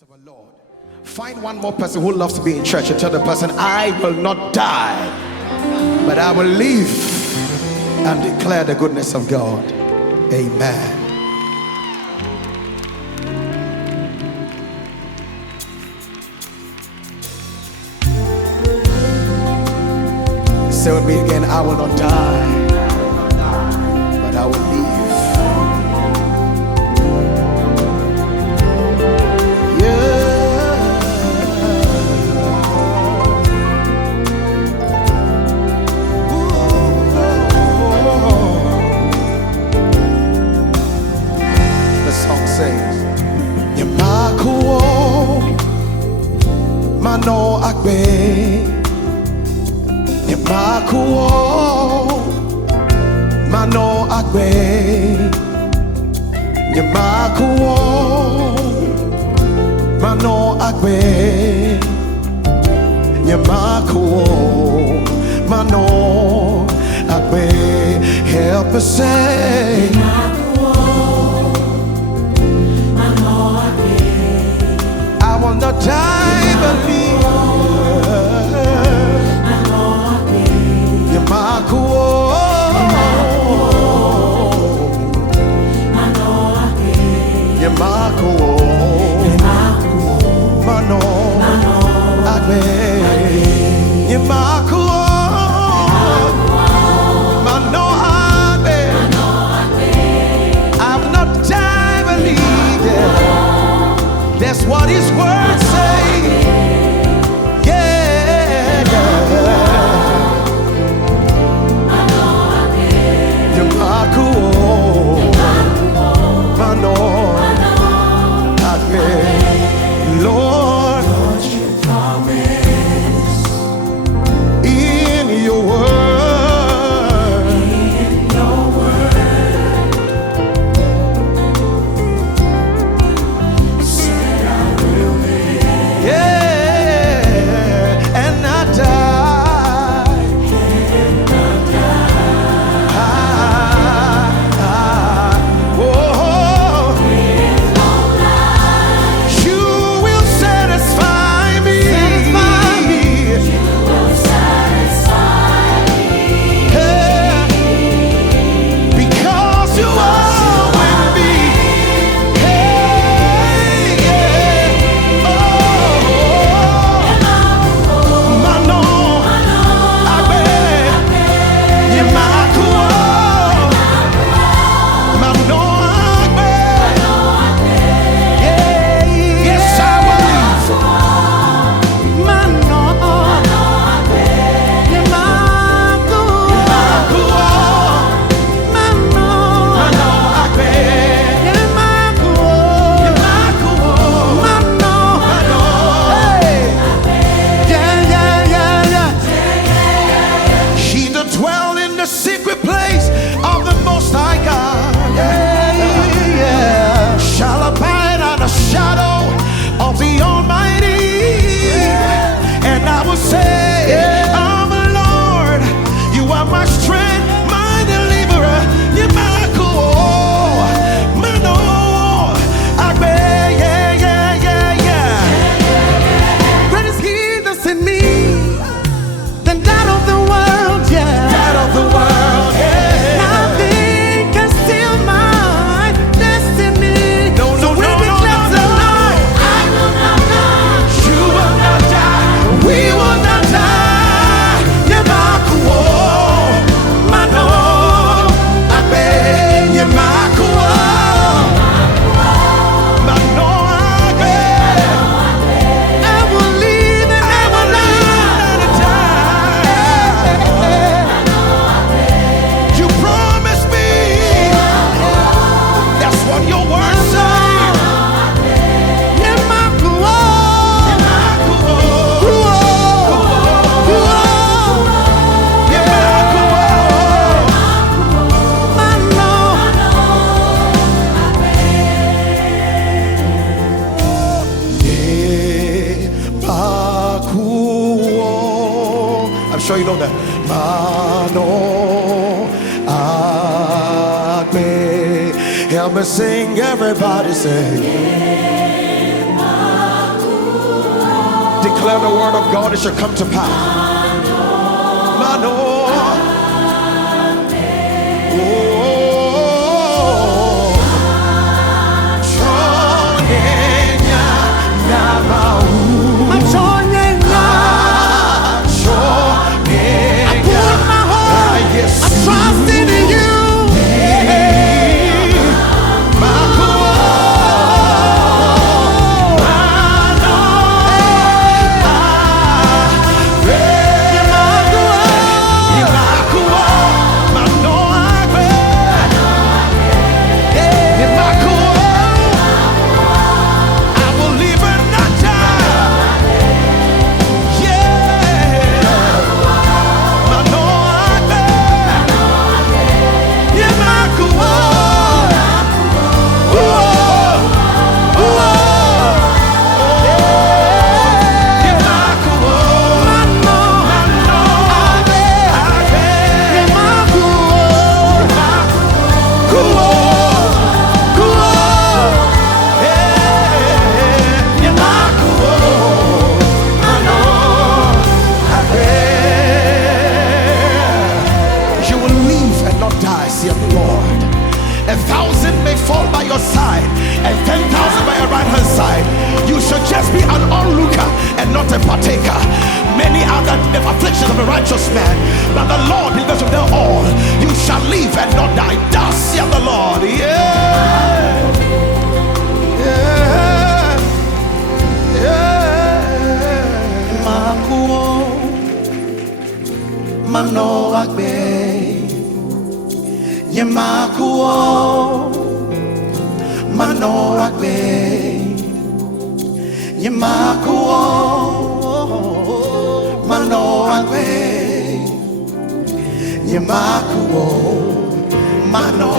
goodness of our Lord. Find one more person who loves to be in church and tell the person, I will not die, but I will live and declare the goodness of God. Amen. Say with me again, I will not die, but I will live. NYEMAKU O, manɔ agbe. NYEMAKU O, manɔ agbe. NYEMAKU O, manɔ agbe. NYEMAKU O, manɔ agbe. Help us say. I will not die, but live. NYEMAKU O, NYEMAKU O, manɔ agbe. NYEMAKU O, manɔ agbe. I will not die, but live. That's what his words say. Yeah, NYEMAKU O, manɔ agbe. Lord, you promise in your word. I'm sure you know that. Manɔ agbe. Help me sing, everybody say. declare the word of God, it shall come to pass. Manɔ. Righteous man, but the Lord delivers from them all. You shall live and not die. Thus saith the Lord. Yeah, yeah, yeah. Maku o, manɔ agbe. Nyemaku o, manɔ agbe. Nyemaku o, manɔ agbe. Nyemaku o, manɔ